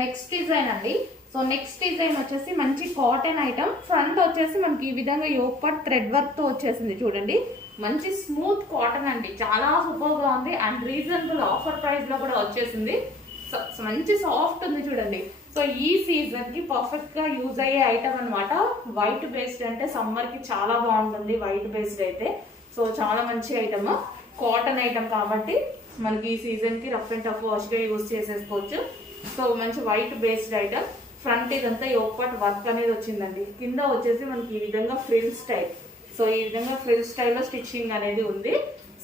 Next design అండి. So next design వచ్చేసి మంచి కాటన్ ఐటమ్. ఫ్రంట్ వచ్చేసి మనకి ఈ విధంగా యోక్ పార్ట్ థ్రెడ్ వర్క్ తో వచ్చేసింది చూడండి. మంచి స్మూత్ కాటన్ అండి, చాలా సూపర్ గా ఉంది అండ్ రీజనబుల్ ఆఫర్ ప్రైస్ లో కూడా వచ్చేసింది. మంచి సాఫ్ట్ ఉంది చూడండి. సో ఈ సీజన్ కి పర్ఫెక్ట్ గా యూజ్ అయ్యే ఐటమ్ అనమాట. వైట్ బేస్డ్ అంటే సమ్మర్ కి చాలా బాగుంటుంది వైట్ బేస్డ్ అయితే. సో చాలా మంచి ఐటమ్, కాటన్ ఐటమ్ కాబట్టి మనకి ఈ సీజన్ కి రఫ్ అండ్ టఫ్ వాష్ గా యూజ్ చేసేసుకోవచ్చు. సో మంచి వైట్ బేస్డ్ ఐటమ్. ఫ్రంట్ ఇదంతా యోక్ పార్ట్ వర్క్ అనేది వచ్చిందండి. కింద వచ్చేసి మనకి ఈ విధంగా ఫ్రిల్ స్టైల్. సో ఈ విధంగా ఫ్రిల్ స్టైల్లో స్టిచ్చింగ్ అనేది ఉంది.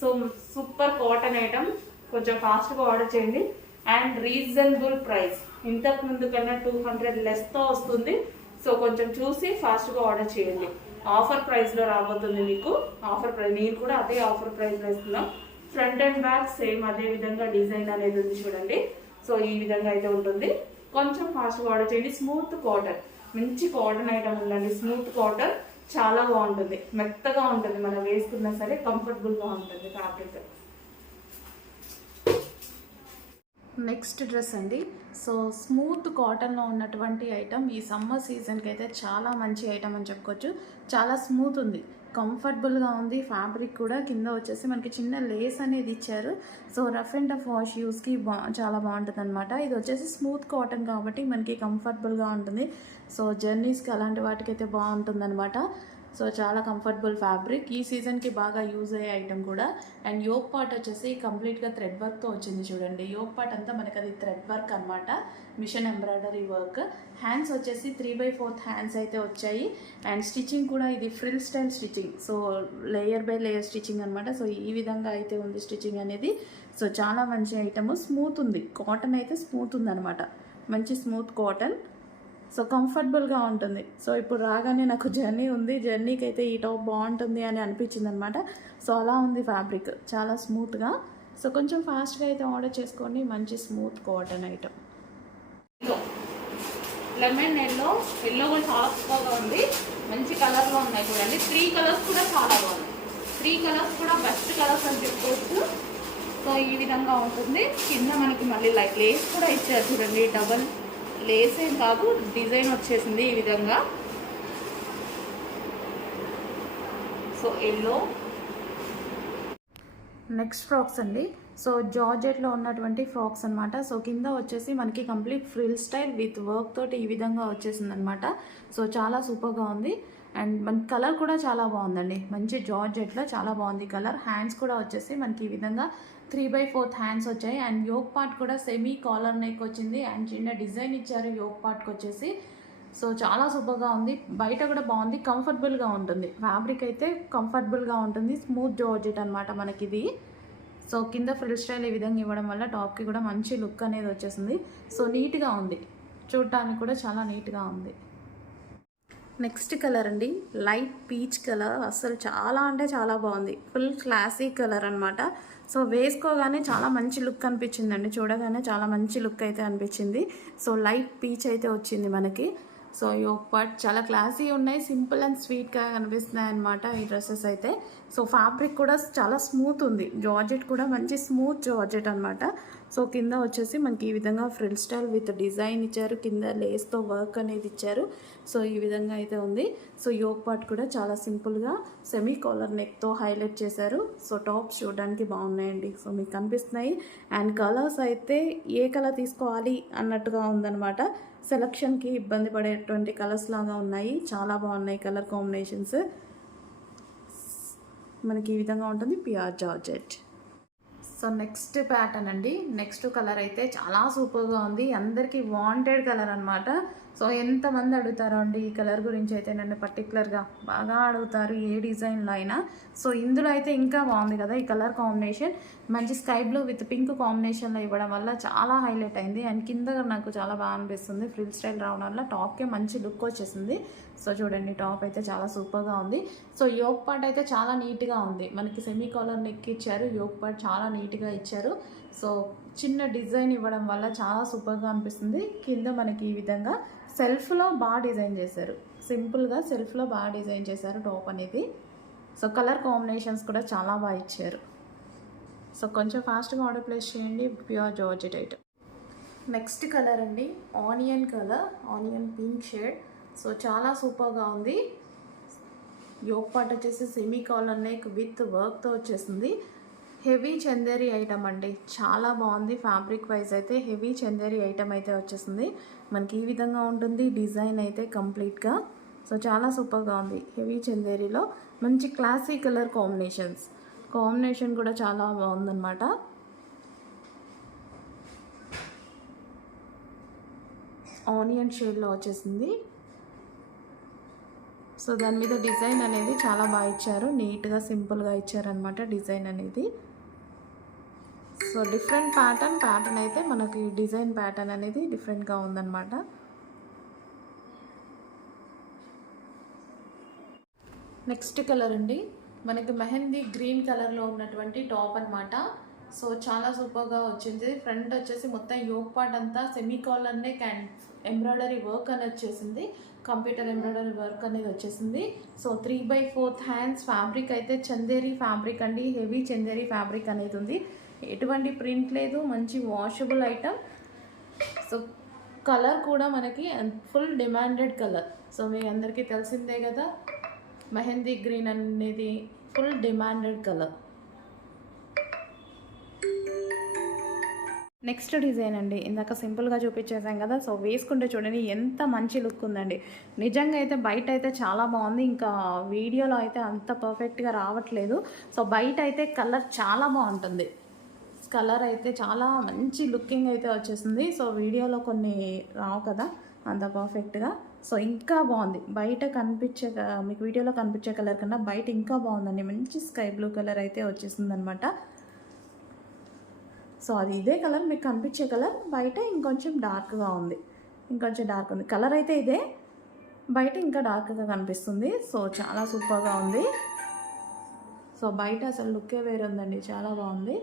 సో సూపర్ కాటన్ ఐటమ్, కొంచెం ఫాస్ట్ గా ఆర్డర్ చేయండి అండ్ రీజనబుల్ ప్రైస్. ఇంతకు ముందు కన్నా 200 లెస్ తో వస్తుంది. సో కొంచెం చూసి ఫాస్ట్ గా ఆర్డర్ చేయండి. ఆఫర్ ప్రైస్ లో రాబోతుంది మీకు. ఆఫర్ ప్రైస్ నేను కూడా అదే ఆఫర్ ప్రైస్ లో ఇస్తున్నాం. ఫ్రంట్ అండ్ బ్యాక్ సేమ్ అదే విధంగా డిజైన్ అనేది ఉంది చూడండి. సో ఈ విధంగా అయితే ఉంటుంది. కొంచెం ఫాస్ట్గా ఆర్డర్ చేయండి. స్మూత్ కాటన్, మంచి కాటన్ ఐటమ్ ఉందండి. స్మూత్ కాటన్ చాలా బాగుంటుంది, మెత్తగా ఉంటుంది, మనం వేసుకున్నా సరే కంఫర్టబుల్ గా ఉంటుంది ఫ్యాబ్రిక్. నెక్స్ట్ డ్రెస్ అండి. సో స్మూత్ కాటన్లో ఉన్నటువంటి ఐటమ్ ఈ సమ్మర్ సీజన్కి అయితే చాలా మంచి ఐటమ్ అని చెప్పుకోవచ్చు. చాలా స్మూత్ ఉంది, కంఫర్టబుల్గా ఉంది. ఫ్యాబ్రిక్ కూడా కింద వచ్చేసి మనకి చిన్న లేస్ అనేది ఇచ్చారు. So rough and tough wash యూస్కి చాలా బాగుంటుంది అనమాట. ఇది వచ్చేసి స్మూత్ కాటన్ కాబట్టి మనకి కంఫర్టబుల్గా ఉంటుంది. సో జర్నీస్కి అలాంటి వాటికైతే బాగుంటుంది అనమాట. సో చాలా కంఫర్టబుల్ ఫ్యాబ్రిక్, ఈ సీజన్కి బాగా యూజ్ అయ్యే ఐటమ్ కూడా. అండ్ యోక్ పార్ట్ వచ్చేసి కంప్లీట్గా థ్రెడ్ వర్క్తో వచ్చింది చూడండి. యోక్ పార్ట్ అంతా మనకి అది థ్రెడ్ వర్క్ అనమాట, మిషన్ ఎంబ్రాయిడరీ వర్క్. హ్యాండ్స్ వచ్చేసి 3/4 హ్యాండ్స్ అయితే వచ్చాయి. అండ్ స్టిచ్చింగ్ కూడా ఇది frill style stitching. So layer by layer stitching అనమాట. సో ఈ విధంగా అయితే ఉంది స్టిచ్చింగ్ అనేది. సో చాలా మంచి ఐటమ్, స్మూత్ ఉంది. కాటన్ అయితే స్మూత్ ఉంది అనమాట, మంచి స్మూత్ కాటన్. సో కంఫర్టబుల్గా ఉంటుంది. సో ఇప్పుడు రాగానే నాకు జర్నీ ఉంది, జర్నీకి అయితే ఈ టాప్ బాగుంటుంది అని అనిపించింది అనమాట. సో అలా ఉంది ఫ్యాబ్రిక్, చాలా స్మూత్గా. సో కొంచెం ఫాస్ట్గా అయితే ఆర్డర్ చేసుకోండి. మంచి smooth cotton item. Lemon yellow, yellow కూడా చాలా సూపర్గా ఉంది. మంచి కలర్లో ఉన్నాయి చూడండి. 3 కలర్స్ కూడా చాలా బాగున్నాయి. 3 కలర్స్ కూడా బెస్ట్ కలర్స్ అని చెప్పుకోవచ్చు. సో ఈ విధంగా ఉంటుంది. కింద మనకి మళ్ళీ లైక్ లేస్ కూడా ఇచ్చారు చూడండి. డబల్ లేస్ ఏం కాదు, డిజైన్ వచ్చేసింది ఈ విధంగా. So yellow. నెక్స్ట్ ఫ్రాక్స్ అండి. సో జార్జెట్లో ఉన్నటువంటి ఫ్రాక్స్ అనమాట. సో కింద వచ్చేసి మనకి complete frill style with work తోటి ఈ విధంగా వచ్చేసింది అనమాట. సో చాలా సూపర్గా ఉంది. అండ్ మన కలర్ కూడా చాలా బాగుందండి, మంచి జార్జెట్లో చాలా బాగుంది కలర్. హ్యాండ్స్ కూడా వచ్చేసి మనకి ఈ విధంగా 3/4 హ్యాండ్స్ వచ్చాయి. అండ్ యోక్ పార్ట్ కూడా సెమీ కాలర్ నెక్ వచ్చింది. అండ్ చిన్న డిజైన్ ఇచ్చారు యోక్ పార్ట్కి వచ్చేసి. సో చాలా సూపర్గా ఉంది. బయట కూడా బాగుంది, కంఫర్టబుల్గా ఉంటుంది. ఫ్యాబ్రిక్ అయితే కంఫర్టబుల్గా ఉంటుంది. స్మూత్ జార్జెట్ అనమాట మనకి ఇది. సో కింద ఫ్రిల్ స్టైల్ ఈ విధంగా ఇవ్వడం వల్ల టాప్కి కూడా మంచి లుక్ అనేది వచ్చేసింది. సో నీట్గా ఉంది, చూడటానికి కూడా చాలా నీట్గా ఉంది. నెక్స్ట్ కలర్ అండి, లైట్ పీచ్ కలర్. అసలు చాలా అంటే చాలా బాగుంది, ఫుల్ క్లాసీ కలర్ అనమాట. సో వేసుకోగానే చాలా మంచి లుక్ అనిపించిందండి, చూడగానే చాలా మంచి లుక్ అయితే అనిపించింది. సో లైట్ పీచ్ అయితే వచ్చింది మనకి. సో యోక్ పార్ట్ చాలా క్లాసీ ఉన్నాయి, సింపుల్ అండ్ స్వీట్గా కనిపిస్తున్నాయి అనమాట ఈ డ్రెస్సెస్ అయితే. సో ఫ్యాబ్రిక్ కూడా చాలా స్మూత్ ఉంది, జార్జెట్ కూడా మంచి స్మూత్ జార్జెట్ అనమాట. సో కింద వచ్చేసి మనకి ఈ విధంగా ఫ్రిల్ స్టైల్ విత్ డిజైన్ ఇచ్చారు, కింద లేస్తో వర్క్ అనేది ఇచ్చారు. సో ఈ విధంగా అయితే ఉంది. సో యోక్ పార్ట్ కూడా చాలా సింపుల్గా సెమీ కాలర్ నెక్తో హైలైట్ చేశారు. సో టాప్స్ చూడడానికి బాగున్నాయండి, సో మీకు కనిపిస్తున్నాయి. అండ్ కలర్స్ అయితే ఏ కలర్ తీసుకోవాలి అన్నట్టుగా ఉందన్నమాట. సెలక్షన్కి ఇబ్బంది పడేటువంటి కలర్స్ లాగా ఉన్నాయి, చాలా బాగున్నాయి కలర్ కాంబినేషన్స్. మనకి ఈ విధంగా ఉంటుంది pure georgette. So next pattern అండి. నెక్స్ట్ కలర్ అయితే చాలా సూపర్గా ఉంది, అందరికీ వాంటెడ్ కలర్ అనమాట. సో ఎంతమంది అడుగుతారో అండి ఈ కలర్ గురించి అయితే, నన్ను పర్టికులర్గా బాగా అడుగుతారు ఏ డిజైన్లో అయినా. సో ఇందులో అయితే ఇంకా బాగుంది కదా ఈ కలర్ కాంబినేషన్. మంచి స్కై బ్లూ విత్ పింక్ కాంబినేషన్లో ఇవ్వడం వల్ల చాలా హైలైట్ అయింది. అండ్ కింద నాకు చాలా బాగా అనిపిస్తుంది, ఫ్రిల్ స్టైల్ రావడం వల్ల టాప్కే మంచి లుక్ వచ్చేసింది. సో చూడండి టాప్ అయితే చాలా సూపర్గా ఉంది. సో యోక్ పార్ట్ అయితే చాలా నీట్గా ఉంది, మనకి సెమీ కాలర్ నెక్ ఇచ్చారు, యోక్ పార్ట్ చాలా నీట్గా ఇచ్చారు. సో చిన్న డిజైన్ ఇవ్వడం వల్ల చాలా సూపర్గా అనిపిస్తుంది. కింద మనకి ఈ విధంగా సెల్ఫ్లో బాగా డిజైన్ చేశారు, సింపుల్గా సెల్ఫ్లో బాగా డిజైన్ చేశారు టాప్ అనేది. సో కలర్ కాంబినేషన్స్ కూడా చాలా బాగా ఇచ్చారు. సో కొంచెం ఫాస్ట్గా ఆర్డర్ ప్లేస్ చేయండి, pure georgette item. Next colour అండి, onion colour, onion pink shade. So చాలా సూపర్గా ఉంది. యోక్ పార్ట్ వచ్చేసి సెమీ కాలర్ నెక్ విత్ వర్క్తో వచ్చేసింది. హెవీ చందేరి ఐటమ్ అండి, చాలా బాగుంది. ఫ్యాబ్రిక్ వైజ్ అయితే హెవీ చందేరి ఐటమ్ అయితే వచ్చేసింది. మనకి ఈ విధంగా ఉంటుంది డిజైన్ అయితే కంప్లీట్గా. సో చాలా సూపర్గా ఉంది. హెవీ చందేరిలో మంచి క్లాసీ కలర్ కాంబినేషన్ కూడా చాలా బాగుందన్నమాట. ఆనియన్ షేడ్లో వచ్చేసింది. సో దాని మీద డిజైన్ అనేది చాలా బాగా ఇచ్చారు, నీట్గా సింపుల్గా ఇచ్చారనమాట డిజైన్ అనేది. సో డిఫరెంట్ ప్యాటర్న్ అయితే మనకి డిజైన్ ప్యాటర్న్ అనేది డిఫరెంట్గా ఉందన్నమాట. నెక్స్ట్ కలర్ అండి, మనకి మెహందీ గ్రీన్ కలర్లో ఉన్నటువంటి టాప్ అనమాట. సో చాలా సూపర్గా వచ్చింది. ఫ్రంట్ వచ్చేసి మొత్తం యోక్ పార్ట్ అంతా semi collar neck and embroidery work అనేది వచ్చేసింది. కంప్యూటర్ ఎంబ్రాయిడరీ వర్క్ అనేది వచ్చేసింది. So 3/4 hands. ఫ్యాబ్రిక్ అయితే చందేరి ఫ్యాబ్రిక్ అండి, హెవీ చందేరి ఫ్యాబ్రిక్ అనేది ఉంది. ఎటువంటి ప్రింట్ లేదు, మంచి వాషబుల్ ఐటమ్. సో కలర్ కూడా మనకి ఫుల్ డిమాండెడ్ కలర్. సో మీ అందరికీ తెలిసిందే కదా, మెహందీ గ్రీన్ అనేది full demanded colour. Next design అండి, ఇందాక సింపుల్గా చూపించేసాం కదా. సో వేసుకుంటే చూడండి ఎంత మంచి లుక్ ఉందండి. నిజంగా అయితే బయట అయితే చాలా బాగుంది, ఇంకా వీడియోలో అయితే అంత పర్ఫెక్ట్గా రావట్లేదు. సో బయట అయితే కలర్ చాలా బాగుంటుంది, కలర్ అయితే చాలా మంచి లుకింగ్ అయితే వచ్చేసింది. సో వీడియోలో కొన్ని రావు కదా అంత పర్ఫెక్ట్గా. సో ఇంకా బాగుంది. బయట కనిపించే మీకు వీడియోలో కనిపించే కలర్ కన్నా బయట ఇంకా బాగుందండి. మంచి స్కై బ్లూ కలర్ అయితే వచ్చేసింది అనమాట. సో అది ఇదే కలర్, మీకు కనిపించే కలర్ బయట ఇంకొంచెం డార్క్గా ఉంది, ఇంకొంచెం డార్క్ ఉంది. కలర్ అయితే ఇదే, బయట ఇంకా డార్క్గా కనిపిస్తుంది. సో చాలా సూపర్గా ఉంది. సో బయట అసలు లుక్కే వేరే ఉందండి, చాలా బాగుంది.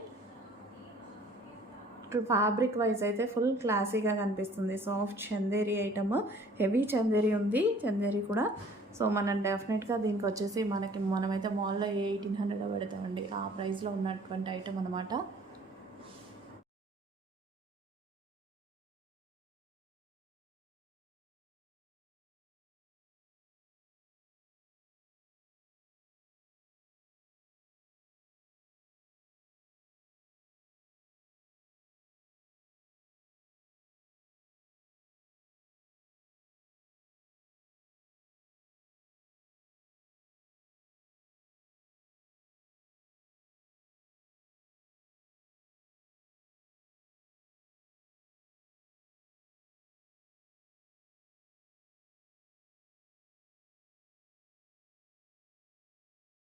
ఫ్యాబ్రిక్ వైజ్ అయితే ఫుల్ క్లాసీగా కనిపిస్తుంది. Soft Chanderi item, heavy Chanderi ఉంది, చందేరి కూడా. సో మనం డెఫినెట్గా దీనికి వచ్చేసి మనమైతే మాల్లో 1800 పెడతామండి, ఆ ప్రైస్లో ఉన్నటువంటి ఐటమ్ అనమాట.